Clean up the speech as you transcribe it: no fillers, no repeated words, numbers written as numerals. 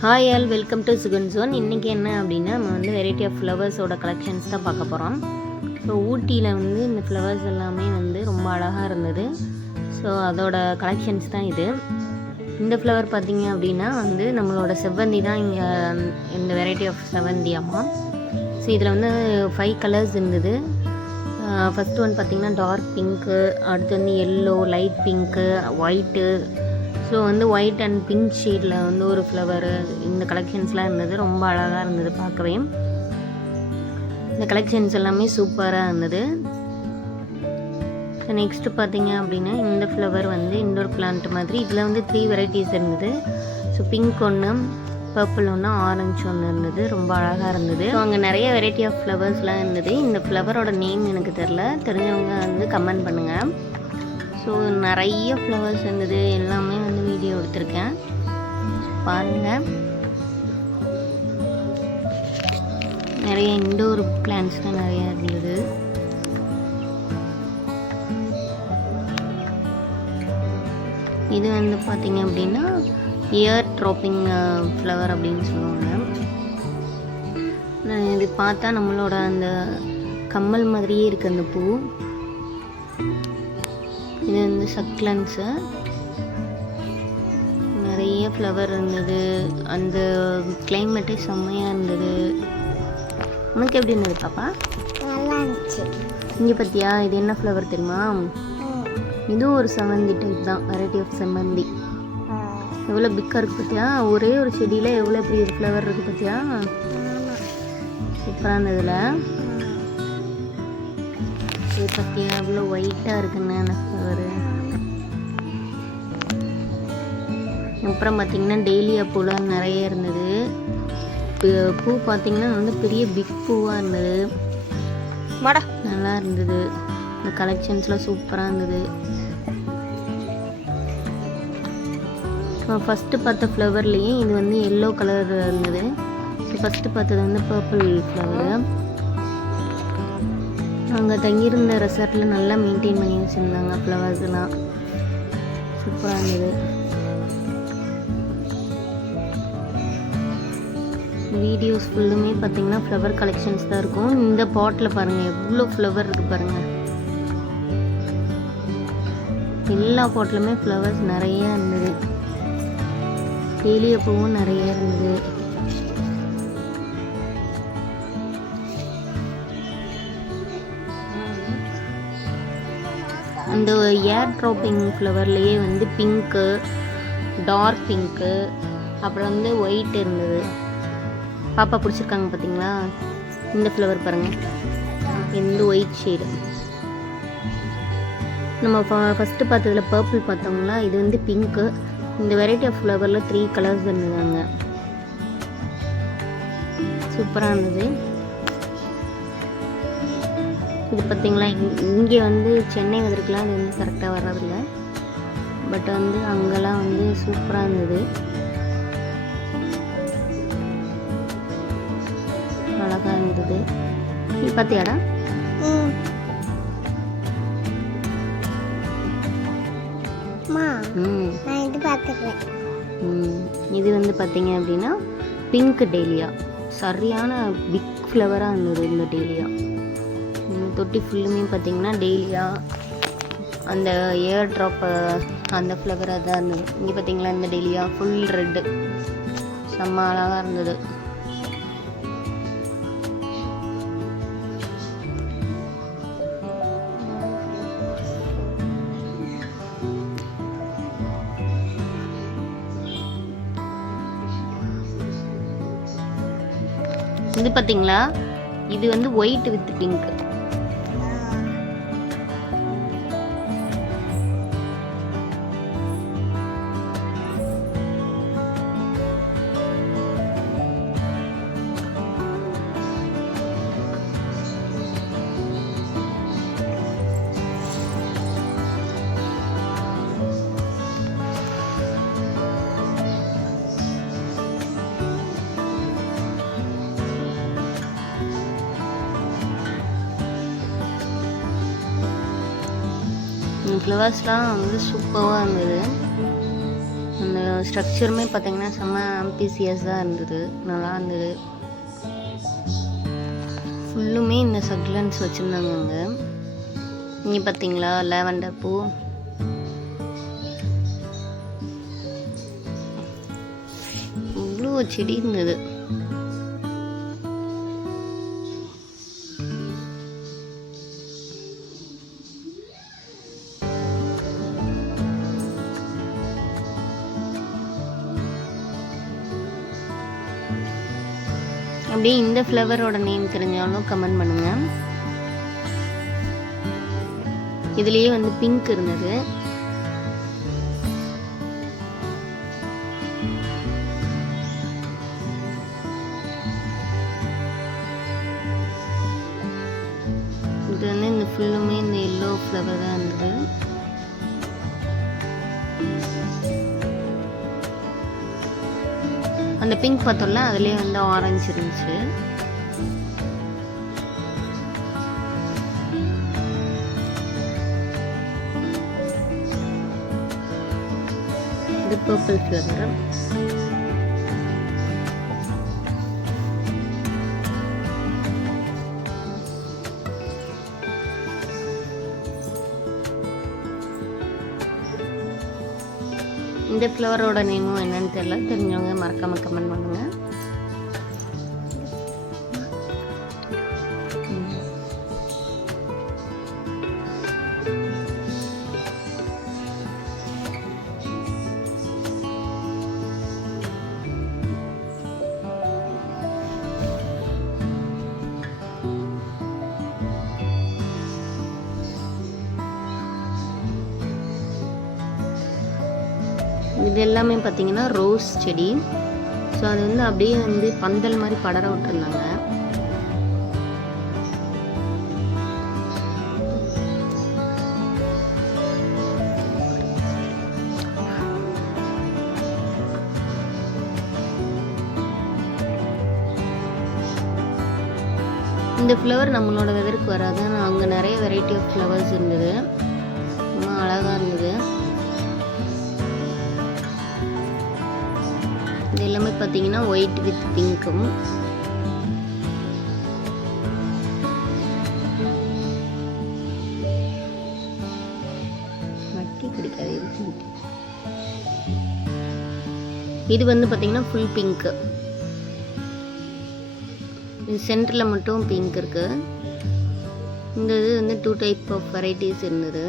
Hi all, welcome to Sugan zone. இன்றைக்கி என்ன அப்படின்னா நம்ம வந்து வெரைட்டி ஆஃப் ஃப்ளவர்ஸோட கலெக்ஷன்ஸ் தான் பார்க்க போகிறோம். ஸோ ஊட்டியில் வந்து இந்த ஃப்ளவர்ஸ் எல்லாமே வந்து ரொம்ப அழகாக இருந்தது. ஸோ அதோட கலெக்ஷன்ஸ் தான் இது. இந்த ஃப்ளவர் பார்த்திங்க அப்படின்னா வந்து நம்மளோட செவ்வந்தி தான். இங்கே இந்த வெரைட்டி ஆஃப் செவ்வந்தி அம்மா. ஸோ இதில் வந்து 5 கலர்ஸ் இருந்தது. ஃபஸ்ட்டு ஒன் பார்த்திங்கன்னா டார்க் பிங்க்கு, அடுத்து வந்து yellow, light pink, white. So வந்து ஒயிட் அண்ட் பிங்க் ஷேடில் வந்து ஒரு ஃப்ளவரு, இந்த கலெக்ஷன்ஸ்லாம் இருந்தது. ரொம்ப அழகாக இருந்தது பார்க்கவே. இந்த கலெக்ஷன்ஸ் எல்லாமே சூப்பராக இருந்தது. ஸோ நெக்ஸ்ட்டு பார்த்தீங்க அப்படின்னா இந்த ஃப்ளவர் வந்து இண்டோர் பிளான்ட் மாதிரி. இதில் வந்து 3 வெரைட்டிஸ் இருந்தது. ஸோ பிங்க் ஒன்று, பர்பிள் ஒன்று, ஆரஞ்சு ஒன்று இருந்தது. ரொம்ப அழகாக இருந்தது. ஸோ அங்கே நிறைய வெரைட்டி ஆஃப் ஃப்ளவர்ஸ்லாம் இருந்தது. இந்த ஃப்ளவரோட நேம் எனக்கு தெரிஞ்சவங்க வந்து கமெண்ட் பண்ணுங்கள். ஸோ நிறைய ஃப்ளவர்ஸ் இருந்தது. எல்லாமே வந்து வீடியோ எடுத்திருக்கேன், பாருங்கள். நிறைய இண்டோர் பிளான்ட்ஸ் தான் நிறையா இருந்தது. இது வந்து பார்த்திங்க அப்படின்னா இயர் ட்ராப்பிங் ஃப்ளவர் அப்படின்னு சொல்லுவாங்க. இது பார்த்தா நம்மளோட அந்த கம்மல் மாதிரியே இருக்குது அந்த பூ. இது வந்து சக்லன்ஸு. நிறைய ஃப்ளவர் இருந்தது. அந்த கிளைமேட்டே செம்மையாக இருந்தது. உனக்கு எப்படி இருந்தது பாப்பா? நல்லா இருந்துச்சு. இங்கே பார்த்தியா, இது என்ன ஃப்ளவர் தெரியுமா? இதுவும் ஒரு செவ்வந்தி டைப் தான், வெரைட்டி ஆஃப் செவ்வந்தி. எவ்வளோ பிக்காக இருக்குது பார்த்தியா? ஒரே ஒரு செடியில் எவ்வளோ பெரிய ஃப்ளவர் இருக்குது பார்த்தியா? சூப்பராக இருந்ததுல. இது பார்த்தியா எவ்வளோ ஒயிட்டாக இருக்குன்னு அந்த ஃப்ளவரு. அப்புறம் பார்த்திங்கன்னா டெய்லியா பூலாம் நிறைய இருந்தது. பூ பார்த்திங்கன்னா வந்து பெரிய பிக் பூவாக இருந்தது. நல்லா இருந்தது. இந்த கலெக்ஷன்ஸ்லாம் சூப்பராக இருந்தது. ஃபஸ்ட்டு பார்த்த ஃப்ளவர்லேயே இது வந்து எல்லோ கலர் இருந்தது. ஸோ ஃபஸ்ட்டு பார்த்தது வந்து பர்பிள் ஃப்ளவரு. அங்கே தங்கியிருந்த ரெசார்ட்டில் நல்லா மெயின்டைன் பண்ணி வச்சுருந்தாங்க ஃப்ளவர்ஸ்லாம். சூப்பராக இருந்தது. வீடியோஸ் ஃபுல்லுமே பார்த்திங்கன்னா ஃப்ளவர் கலெக்ஷன்ஸ் தான் இருக்கும். இந்த பாட்டில் பாருங்கள் எவ்வளோ ஃப்ளவர் இருக்குது பாருங்கள். எல்லா பாட்டிலுமே ஃப்ளவர்ஸ் நிறையா இருந்தது. டெய்லியா பூவும் நிறைய இருந்தது. அந்த ஏர் ட்ராப்பிங் ஃப்ளவர்லேயே வந்து பிங்க்கு, டார்க் பிங்க்கு, அப்புறம் வந்து ஒயிட் இருந்தது. பாப்பா பிடிச்சிருக்காங்க பார்த்தீங்களா? இந்த ஃப்ளவர் பாருங்கள், இந்த ஒயிட் ஷேடு. நம்ம ஃபஸ்ட்டு பார்த்ததில் பர்பிள் பார்த்தோங்களா, இது வந்து பிங்க்கு. இந்த வெரைட்டி ஆஃப் ஃப்ளவரில் 3 கலர்ஸ் இருந்ததாங்க. சூப்பராக இருந்தது. இது பார்த்திங்களா, இங்கே வந்து சென்னை வந்திருக்கலாம், அது வந்து கரெக்டாக வர்றதில்ல. பட் வந்து அங்கெல்லாம் வந்து சூப்பராக இருந்தது. அழகாக இருந்தது. நீ பார்த்தியாடா? இது வந்து பார்த்திங்க அப்படின்னா பிங்க் டெய்லியா. சரியான பிக் ஃப்ளவராக இருந்தது இந்த டெய்லியா. தொட்டி ஃபுல்லுமே பார்த்திங்கன்னா டெய்லியா, அந்த ஏர் ட்ராப்பு அந்த ஃப்ளவராக தான் இருந்தது. இங்கே பார்த்திங்களா இந்த டெய்லியா ஃபுல் ரெட்டு, செம்ம அழகாக இருந்தது. இது பார்த்திங்களா, இது வந்து ஒயிட் வித் பிங்க். ஃப்ளவர்ஸ்லாம் வந்து சூப்பராக இருந்தது. அந்த ஸ்ட்ரக்சருமே பார்த்திங்கன்னா செம்ம ஆம்பிசியஸாக இருந்தது, நல்லா இருந்தது. ஃபுல்லுமே இந்த சக்லன்ஸ் வச்சுருந்தாங்க அங்கே. இங்கே பார்த்தீங்களா லாவெண்டர் பூ, இவ்வளோ செடி இருந்தது. அப்படியே இந்த ஃப்ளவரோட நேம் தெரிஞ்சாலும் கமெண்ட் பண்ணுங்கள். இதுலேயே வந்து பிங்க் இருந்தது. இது வந்து இந்த ஃபுல்லுமே இந்த எல்லோ ஃப்ளவர் தான் இருந்தது. அந்த பிங்க் பார்த்தோம்ல அதுலேயே வந்து ஆரஞ்சு இருந்துச்சு. இது பர்பிள் ஃப்ளவர். இந்த ஃப்ளவரோட நேமும் என்னன்னு தெரியல, தெரிஞ்சவங்க மறக்காம கமெண்ட் பண்ணுங்க. இது எல்லாமே பார்த்தீங்கன்னா ரோஸ் செடி. ஸோ அது வந்து அப்படியே வந்து பந்தல் மாதிரி படர விட்டுருந்தாங்க. இந்த ஃப்ளவர் நம்மளோட வெதருக்கு வராது, ஆனால் அங்கே நிறைய வெரைட்டி ஆஃப் ஃப்ளவர்ஸ் இருந்தது, ரொம்ப அழகாக இருந்தது. இது எல்லாமே பார்த்தீங்கன்னா ஒயிட் வித் பிங்க்கும். மட்டி கிடைக்காது. இது வந்து பார்த்தீங்கன்னா ஃபுல் பிங்க். இது சென்டரில் மட்டும் பிங்க் இருக்கு. இந்த இது வந்து 2 டைப் ஆஃப் வெரைட்டிஸ் இருந்தது.